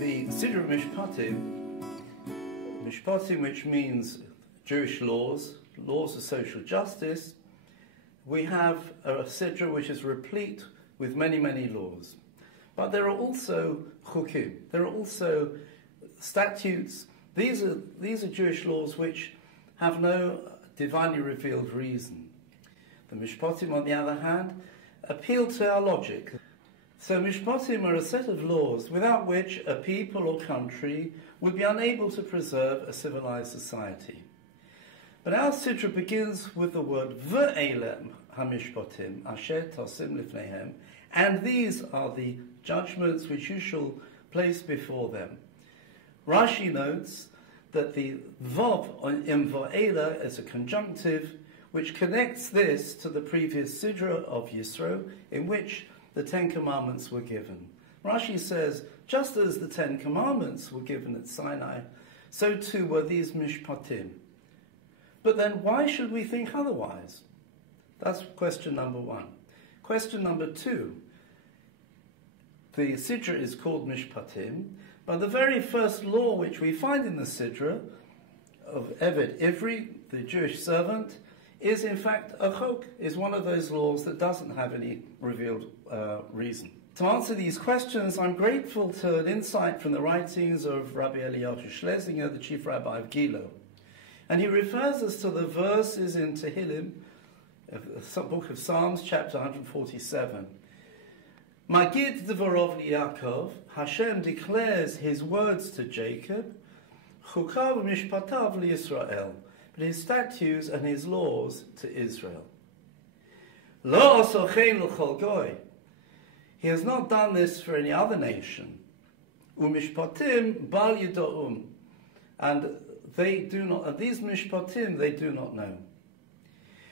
the Siddur of Mishpatim, which means Jewish laws, laws of social justice, we have a Siddur which is replete with many, many laws. But there are also chukim, there are also statutes. These are Jewish laws which have no divinely revealed reason. The Mishpatim, on the other hand, appeal to our logic. So Mishpatim are a set of laws without which a people or country would be unable to preserve a civilized society. But our Siddur begins with the word Ve'elem HaMishpatim, Asher Tosim Lifnehem, and these are the judgments which you shall place before them. Rashi notes that the Vav in Ve'ela is a conjunctive which connects this to the previous Siddur of Yisro, in which the Ten Commandments were given. Rashi says, just as the Ten Commandments were given at Sinai, so too were these Mishpatim. But then why should we think otherwise? That's question number one. Question number two, the Siddur is called Mishpatim, but the very first law which we find in the Siddur of Eved Ivri, the Jewish servant, is in fact a chok, is one of those laws that doesn't have any revealed reason. To answer these questions, I'm grateful to an insight from the writings of Rabbi Eliyahu Schlesinger, the chief rabbi of Gilo. And he refers us to the verses in Tehillim, the book of Psalms, chapter 147. Magid Dvorov Yaakov, Hashem declares his words to Jacob, Chukav Mishpatav Yisrael, but his statutes and his laws to Israel. Lo osochein l'chol goy. He has not done this for any other nation. Umishpatim bal yido'um. And they do not, and these mishpatim they do not know.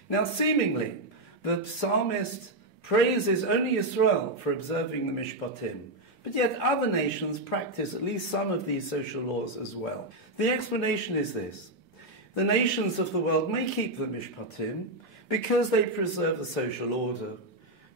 Now seemingly, the psalmist praises only Israel for observing the mishpatim, but yet other nations practice at least some of these social laws as well. The explanation is this. The nations of the world may keep the mishpatim because they preserve the social order.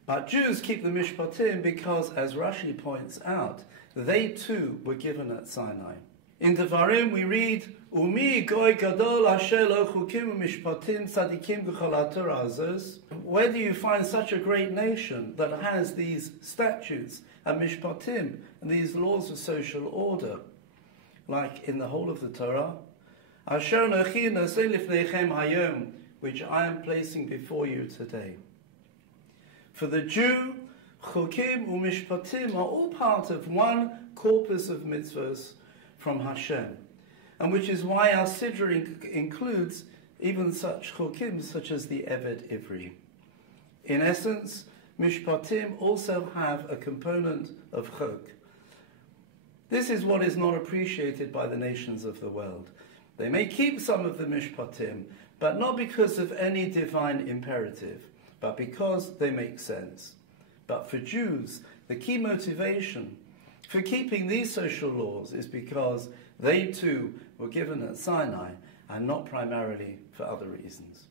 But Jews keep the Mishpatim because, as Rashi points out, they too were given at Sinai. In Devarim we read, Umi goy gadol asher lo chukim u'mishpatim tzadikim b'chol ha'torah. Where do you find such a great nation that has these statutes and Mishpatim and these laws of social order, like in the whole of the Torah? Asher nochi naseh lifneichem hayom, which I am placing before you today. For the Jew, chukim u'mishpatim are all part of one corpus of mitzvahs from Hashem, and which is why our Siddur includes even such chukim such as the Eved Ivri. In essence, mishpatim also have a component of chok. This is what is not appreciated by the nations of the world. They may keep some of the mishpatim, but not because of any divine imperative, but because they make sense. But for Jews, the key motivation for keeping these social laws is because they too were given at Sinai and not primarily for other reasons.